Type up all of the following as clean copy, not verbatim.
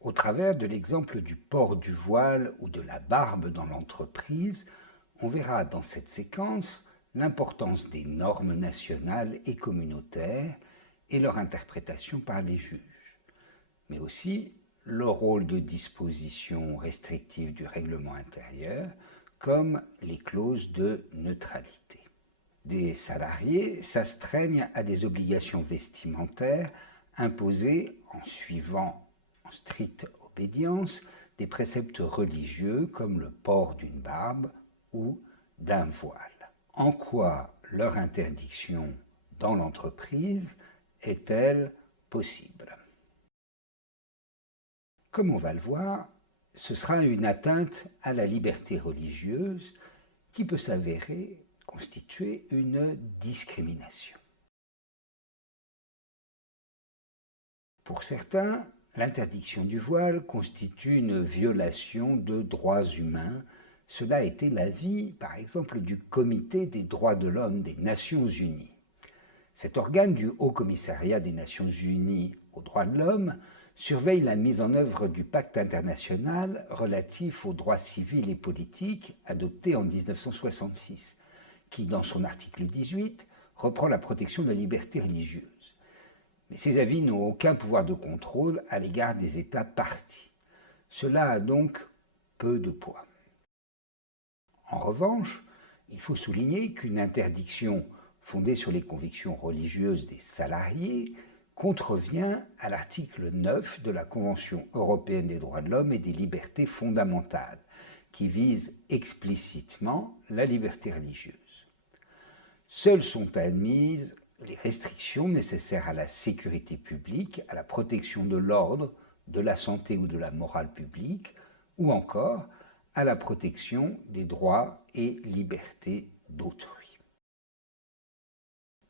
Au travers de l'exemple du port du voile ou de la barbe dans l'entreprise, on verra dans cette séquence l'importance des normes nationales et communautaires et leur interprétation par les juges, mais aussi le rôle de disposition restrictive du règlement intérieur, comme les clauses de neutralité. Des salariés s'astreignent à des obligations vestimentaires imposées en suivant en stricte obédience des préceptes religieux comme le port d'une barbe ou d'un voile. En quoi leur interdiction dans l'entreprise est-elle possible? Comme on va le voir, ce sera une atteinte à la liberté religieuse qui peut s'avérer constituer une discrimination. Pour certains, l'interdiction du voile constitue une violation de droits humains. Cela a été l'avis, par exemple, du Comité des droits de l'homme des Nations unies. Cet organe du Haut Commissariat des Nations unies aux droits de l'homme surveille la mise en œuvre du pacte international relatif aux droits civils et politiques adopté en 1966, qui, dans son article 18, reprend la protection de la liberté religieuse. Mais ces avis n'ont aucun pouvoir de contrôle à l'égard des États parties. Cela a donc peu de poids. En revanche, il faut souligner qu'une interdiction fondée sur les convictions religieuses des salariés contrevient à l'article 9 de la Convention européenne des droits de l'homme et des libertés fondamentales, qui vise explicitement la liberté religieuse. Seules sont admises les restrictions nécessaires à la sécurité publique, à la protection de l'ordre, de la santé ou de la morale publique, ou encore à la protection des droits et libertés d'autrui.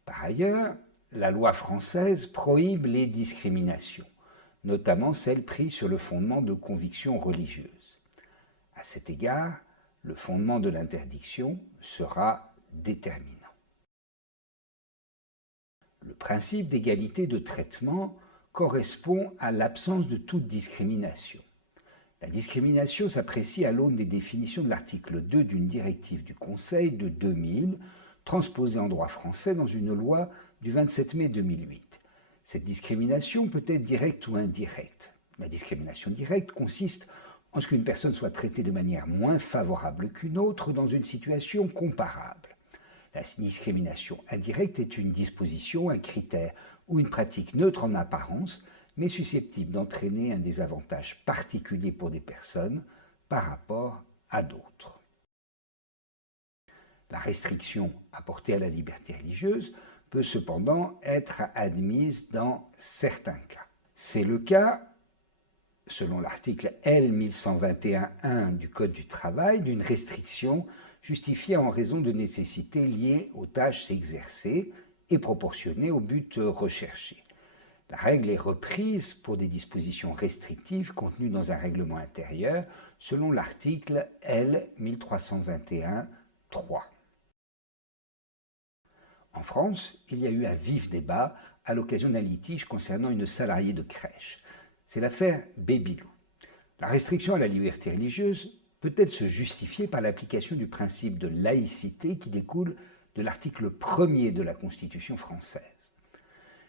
Par ailleurs, la loi française prohibe les discriminations, notamment celles prises sur le fondement de convictions religieuses. À cet égard, le fondement de l'interdiction sera déterminant. Le principe d'égalité de traitement correspond à l'absence de toute discrimination. La discrimination s'apprécie à l'aune des définitions de l'article 2 d'une directive du Conseil de 2000, transposée en droit français dans une loi du 27 mai 2008. Cette discrimination peut être directe ou indirecte. La discrimination directe consiste en ce qu'une personne soit traitée de manière moins favorable qu'une autre dans une situation comparable. La discrimination indirecte est une disposition, un critère ou une pratique neutre en apparence, mais susceptible d'entraîner un désavantage particulier pour des personnes par rapport à d'autres. La restriction apportée à la liberté religieuse peut cependant être admise dans certains cas. C'est le cas, selon l'article L. 1121-1 du Code du travail, d'une restriction justifiée en raison de nécessités liées aux tâches exercées et proportionnées au but recherché. La règle est reprise pour des dispositions restrictives contenues dans un règlement intérieur selon l'article L. 1321-3. En France, il y a eu un vif débat à l'occasion d'un litige concernant une salariée de crèche. C'est l'affaire Babylou. La restriction à la liberté religieuse peut-elle se justifier par l'application du principe de laïcité qui découle de l'article 1er de la Constitution française.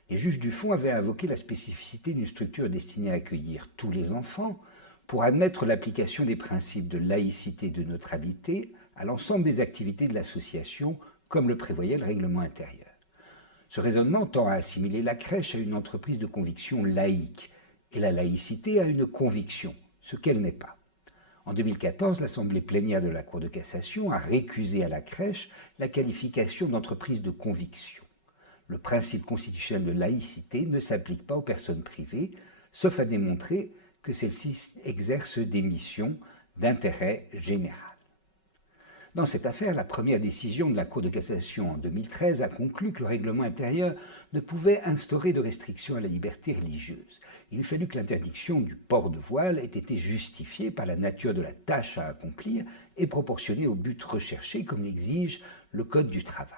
Les juges du fond avaient invoqué la spécificité d'une structure destinée à accueillir tous les enfants pour admettre l'application des principes de laïcité et de neutralité à l'ensemble des activités de l'association, comme le prévoyait le règlement intérieur. Ce raisonnement tend à assimiler la crèche à une entreprise de conviction laïque et la laïcité à une conviction, ce qu'elle n'est pas. En 2014, l'Assemblée plénière de la Cour de cassation a récusé à la crèche la qualification d'entreprise de conviction. Le principe constitutionnel de laïcité ne s'applique pas aux personnes privées, sauf à démontrer que celles-ci exercent des missions d'intérêt général. Dans cette affaire, la première décision de la Cour de cassation en 2013 a conclu que le règlement intérieur ne pouvait instaurer de restrictions à la liberté religieuse. Il eût fallu que l'interdiction du port de voile ait été justifiée par la nature de la tâche à accomplir et proportionnée au but recherché, comme l'exige le Code du travail.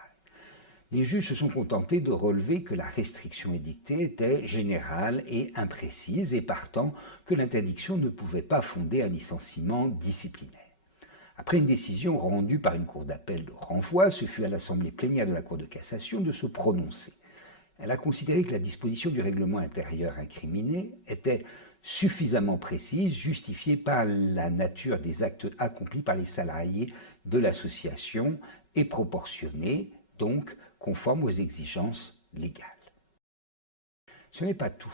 Les juges se sont contentés de relever que la restriction édictée était générale et imprécise et partant que l'interdiction ne pouvait pas fonder un licenciement disciplinaire. Après une décision rendue par une cour d'appel de renvoi, ce fut à l'assemblée plénière de la Cour de cassation de se prononcer. Elle a considéré que la disposition du règlement intérieur incriminé était suffisamment précise, justifiée par la nature des actes accomplis par les salariés de l'association et proportionnée, donc conforme aux exigences légales. Ce n'est pas tout.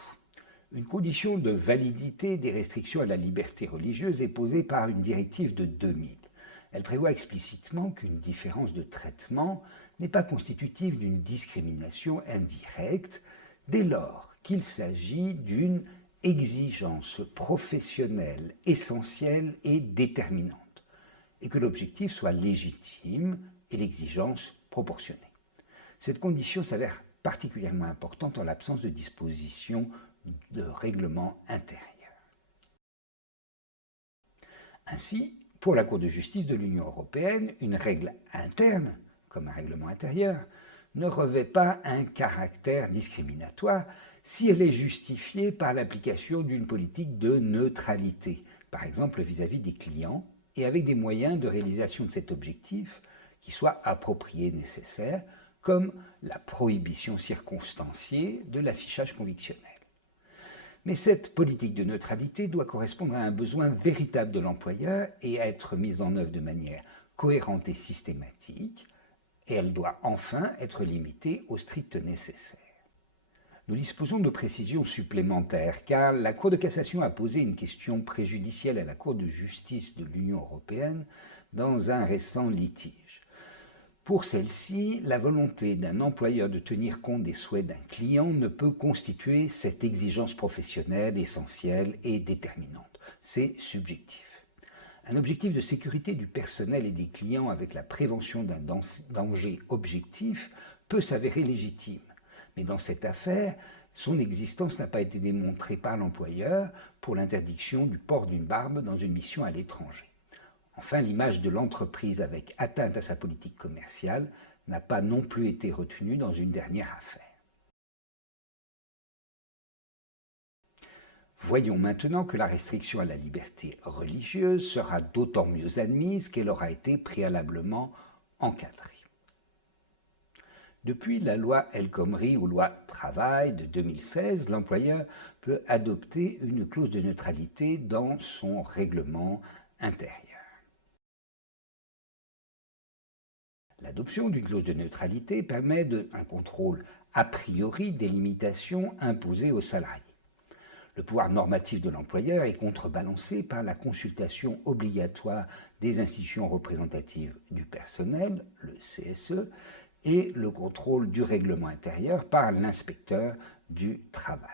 Une condition de validité des restrictions à la liberté religieuse est posée par une directive de 2000. Elle prévoit explicitement qu'une différence de traitement n'est pas constitutive d'une discrimination indirecte dès lors qu'il s'agit d'une exigence professionnelle essentielle et déterminante, et que l'objectif soit légitime et l'exigence proportionnée. Cette condition s'avère particulièrement importante en l'absence de dispositions de règlement intérieur. Ainsi, pour la Cour de justice de l'Union européenne, une règle interne, comme un règlement intérieur, ne revêt pas un caractère discriminatoire si elle est justifiée par l'application d'une politique de neutralité, par exemple vis-à-vis des clients, et avec des moyens de réalisation de cet objectif qui soient appropriés et nécessaires, comme la prohibition circonstanciée de l'affichage convictionnel. Mais cette politique de neutralité doit correspondre à un besoin véritable de l'employeur et être mise en œuvre de manière cohérente et systématique, et elle doit enfin être limitée au strict nécessaire. Nous disposons de précisions supplémentaires car la Cour de cassation a posé une question préjudicielle à la Cour de justice de l'Union européenne dans un récent litige. Pour celle-ci, la volonté d'un employeur de tenir compte des souhaits d'un client ne peut constituer cette exigence professionnelle essentielle et déterminante. C'est subjectif. Un objectif de sécurité du personnel et des clients avec la prévention d'un danger objectif peut s'avérer légitime. Mais dans cette affaire, son existence n'a pas été démontrée par l'employeur pour l'interdiction du port d'une barbe dans une mission à l'étranger. Enfin, l'image de l'entreprise avec atteinte à sa politique commerciale n'a pas non plus été retenue dans une dernière affaire. Voyons maintenant que la restriction à la liberté religieuse sera d'autant mieux admise qu'elle aura été préalablement encadrée. Depuis la loi El Khomri ou loi Travail de 2016, l'employeur peut adopter une clause de neutralité dans son règlement intérieur. L'adoption d'une clause de neutralité permet un contrôle a priori des limitations imposées aux salariés. Le pouvoir normatif de l'employeur est contrebalancé par la consultation obligatoire des institutions représentatives du personnel, le CSE, et le contrôle du règlement intérieur par l'inspecteur du travail.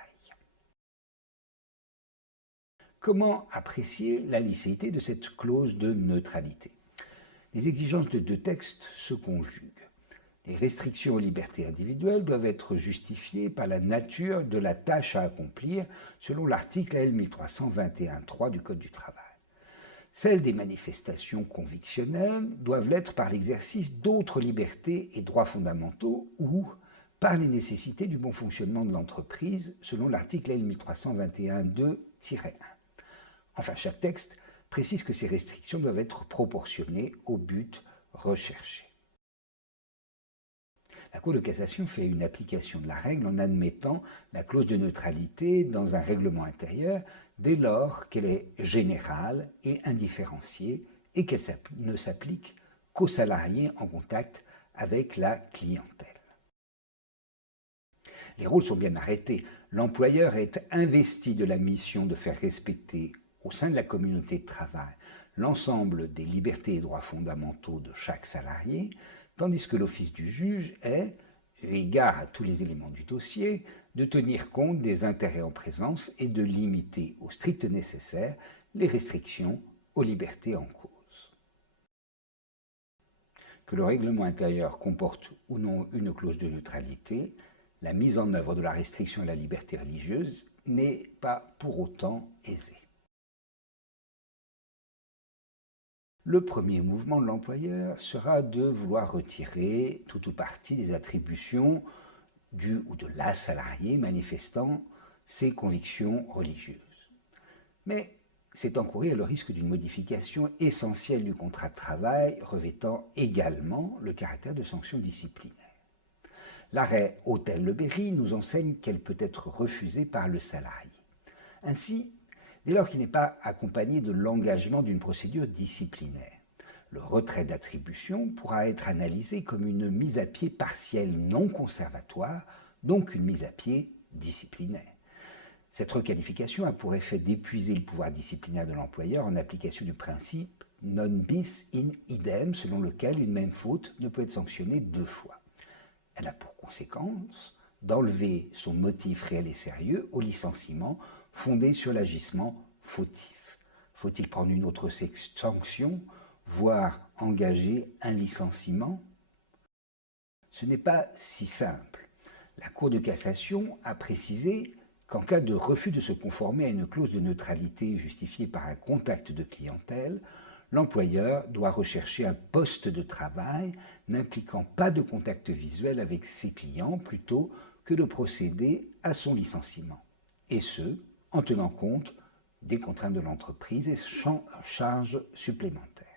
Comment apprécier la licéité de cette clause de neutralité ? Les exigences de deux textes se conjuguent. Les restrictions aux libertés individuelles doivent être justifiées par la nature de la tâche à accomplir selon l'article L 1321-3 du Code du travail. Celles des manifestations convictionnelles doivent l'être par l'exercice d'autres libertés et droits fondamentaux ou par les nécessités du bon fonctionnement de l'entreprise selon l'article L 1321-2-1. Enfin, chaque texte précise que ces restrictions doivent être proportionnées au but recherché. La Cour de cassation fait une application de la règle en admettant la clause de neutralité dans un règlement intérieur dès lors qu'elle est générale et indifférenciée et qu'elle ne s'applique qu'aux salariés en contact avec la clientèle. Les rôles sont bien arrêtés. L'employeur est investi de la mission de faire respecter au sein de la communauté de travail l'ensemble des libertés et droits fondamentaux de chaque salarié, tandis que l'office du juge est, eu égard à tous les éléments du dossier, de tenir compte des intérêts en présence et de limiter au strict nécessaire les restrictions aux libertés en cause. Que le règlement intérieur comporte ou non une clause de neutralité, la mise en œuvre de la restriction à la liberté religieuse n'est pas pour autant aisée. Le premier mouvement de l'employeur sera de vouloir retirer tout ou partie des attributions du ou de la salariée manifestant ses convictions religieuses. Mais c'est encourir le risque d'une modification essentielle du contrat de travail revêtant également le caractère de sanction disciplinaire. L'arrêt Hôtel-Le Berry nous enseigne qu'elle peut être refusée par le salarié. Ainsi, dès lors qu'il n'est pas accompagné de l'engagement d'une procédure disciplinaire, le retrait d'attribution pourra être analysé comme une mise à pied partielle non conservatoire, donc une mise à pied disciplinaire. Cette requalification a pour effet d'épuiser le pouvoir disciplinaire de l'employeur en application du principe non bis in idem, selon lequel une même faute ne peut être sanctionnée deux fois. Elle a pour conséquence d'enlever son motif réel et sérieux au licenciement fondé sur l'agissement fautif. Faut-il prendre une autre sanction, voire engager un licenciement? Ce n'est pas si simple. La Cour de cassation a précisé qu'en cas de refus de se conformer à une clause de neutralité justifiée par un contact de clientèle, l'employeur doit rechercher un poste de travail n'impliquant pas de contact visuel avec ses clients plutôt que de procéder à son licenciement. Et ce, en tenant compte des contraintes de l'entreprise et charges supplémentaires.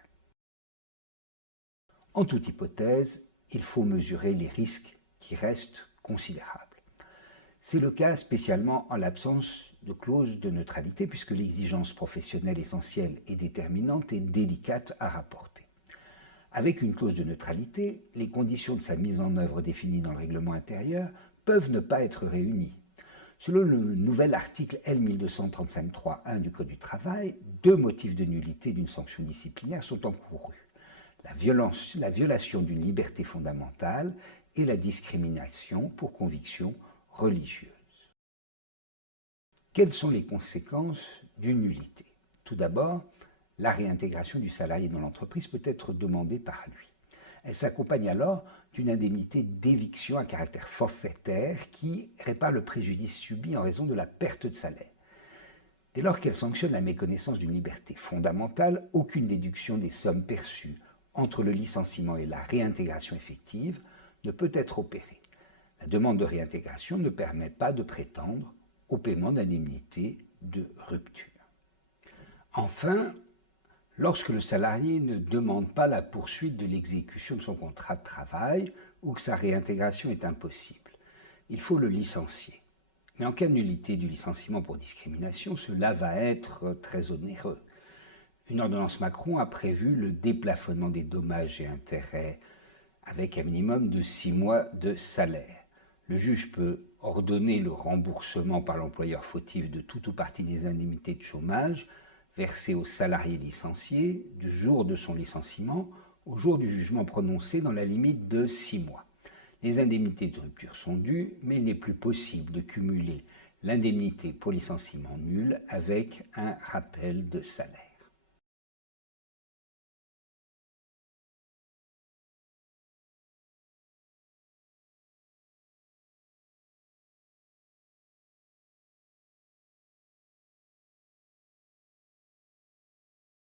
En toute hypothèse, il faut mesurer les risques qui restent considérables. C'est le cas spécialement en l'absence de clause de neutralité puisque l'exigence professionnelle essentielle et déterminante est délicate à rapporter. Avec une clause de neutralité, les conditions de sa mise en œuvre définies dans le règlement intérieur peuvent ne pas être réunies. Selon le nouvel article L1235.3.1 du Code du travail, deux motifs de nullité d'une sanction disciplinaire sont encourus. La violation d'une liberté fondamentale et la discrimination pour conviction religieuse. Quelles sont les conséquences d'une nullité? Tout d'abord, la réintégration du salarié dans l'entreprise peut être demandée par lui. Elle s'accompagne alors d'une indemnité d'éviction à caractère forfaitaire qui répare le préjudice subi en raison de la perte de salaire. Dès lors qu'elle sanctionne la méconnaissance d'une liberté fondamentale, aucune déduction des sommes perçues entre le licenciement et la réintégration effective ne peut être opérée. La demande de réintégration ne permet pas de prétendre au paiement d'indemnités de rupture. Enfin, lorsque le salarié ne demande pas la poursuite de l'exécution de son contrat de travail ou que sa réintégration est impossible, il faut le licencier. Mais en cas de nullité du licenciement pour discrimination, cela va être très onéreux. Une ordonnance Macron a prévu le déplafonnement des dommages et intérêts avec un minimum de 6 mois de salaire. Le juge peut ordonner le remboursement par l'employeur fautif de tout ou partie des indemnités de chômage versées aux salariés licenciés du jour de son licenciement au jour du jugement prononcé dans la limite de 6 mois. Les indemnités de rupture sont dues, mais il n'est plus possible de cumuler l'indemnité pour licenciement nul avec un rappel de salaire.